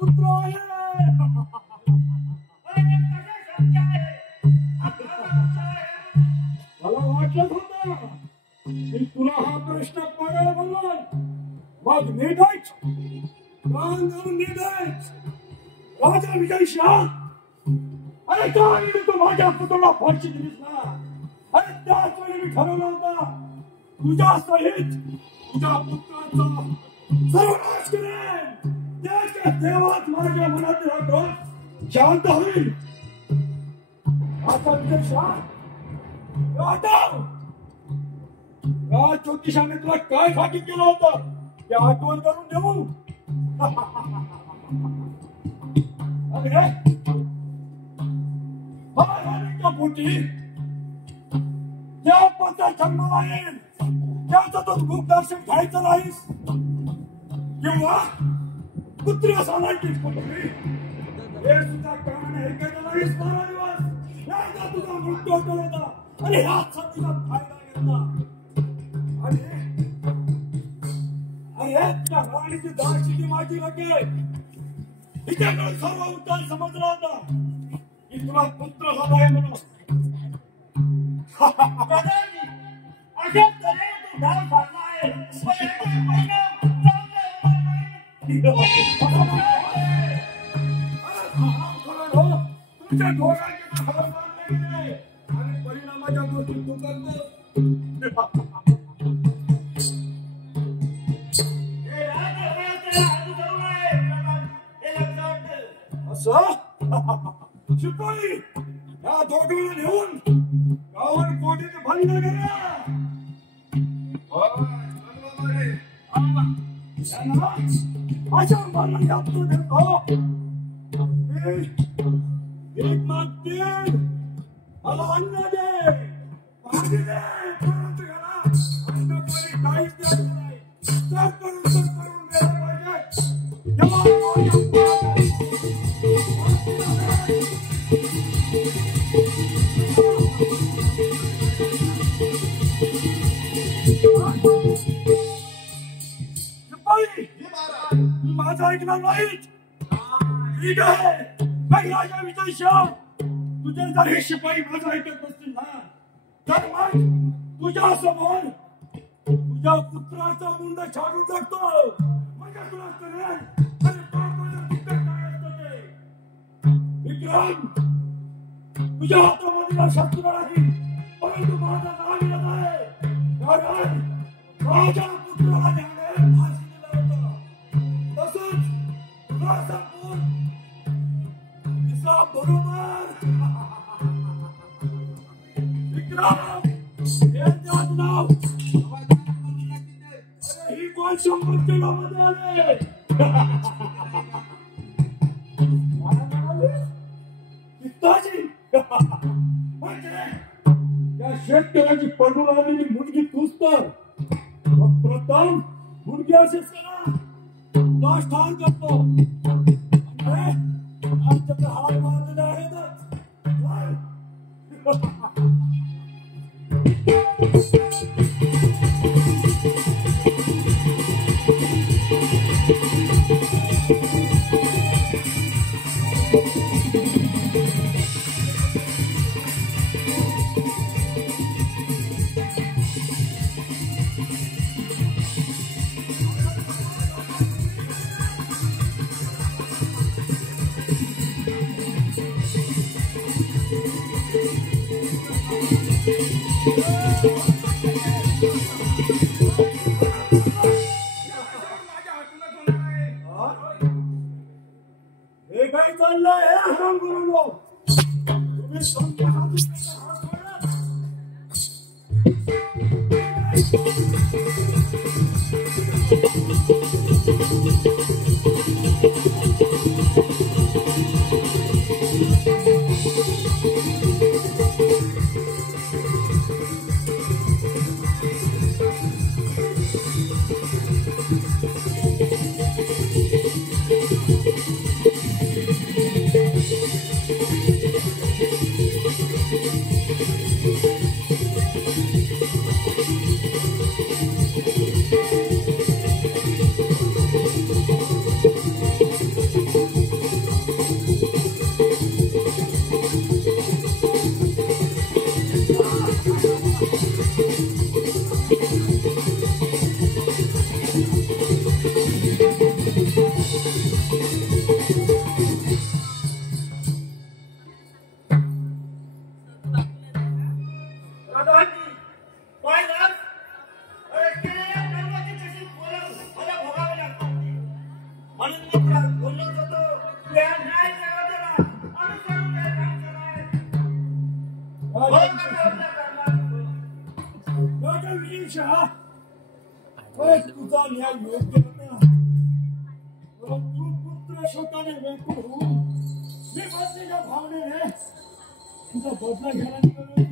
पुत्र आहे. मला वाटलं होतं मी तुला हा प्रश्न पडेल म्हणून. मग नीटच नीटच राजा विजय शाह. अरे त्यावेळी तू माझ्या पुत्राला फाशी दिलीस ना. अरे त्याच वेळी मी ठरवलं होतं तुझ्या सहित तुझ्या पुत्राचा सर्वनाश करेन. त्याच्या देवात माझ्या मनात राहतो शांत होईल. आता विजय शाह या ज्योतिषाने तुला काय फाकी केलं होतं ते आठवण करून देऊ. अरे पोटी ज्या पत्र जन्माला येईल त्याचं तू खूप दर्शन घ्यायचं नाहीस किंवा पुत्र सालायची पृथ्वी हे सुद्धा कानाने ऐकायचं नाहीस. 12 दिवस याचा तुझा मृत्यू होता आणि ह्याच संधीचा फायदा घेतला. अरे त्या राणीची दासीची माझी लगे हिच्याकडे सर्व उद्धार समजला होता की तुला पुत्र हवा आहे म्हणून. अशा तऱ्हेने तू धाव फाडला आहे. तुमच्या डोळ्यांचे खबर नाही आणि परिणामाच्या गोष्टी तू करतो. शिपाई या दोघांना घेऊन गावात कोटीचे बंद करा. अशा मला याद देतो एक मागते मला अन्न दे पाणी दे परंतु याला अन्न पाणी काहीच द्यायचं नाही. तर करून द्यायला पाहिजे. माझा ऐकणार नाहीत. ठीक आहे काही राजा विजय शाह तुझे जर हे शिपाई माझं ऐकत नसतील ना तर मग तुझ्या समोर तुझ्या पुत्राचा मुंड छाडून टाकतो. म्हणजे तुला कळेल विक्रम तुझ्या हातामध्ये शस्त्र नाही परंतु माझा नाविलाज आहे. कारण माझ्या पुत्राला त्याने फाशी दिलं होतं. तसंच तुझा संपूर्ण हिसाब बरोबर विक्रम यांच्यात नाव. अरे ही कोण 100 किलोमध्ये आले. म्हणजे या शेतकऱ्याची पडून आलेली मुलगी तूच तर. प्रथम मुलगी असेच करा तुला स्थान करतो. आमच्याकडे हात मारलेले आहेतच. हे काय चाललंय हराम करू तुम्ही बोलत होतो त्या न्याय करा त्याला आम्ही करून काय काम करायचं तुझा न्याय योग्य होता परंतु पुत्र शोकाने व्याकुळ होऊन मी भावनेने तुझा बदला घ्यायला निघालो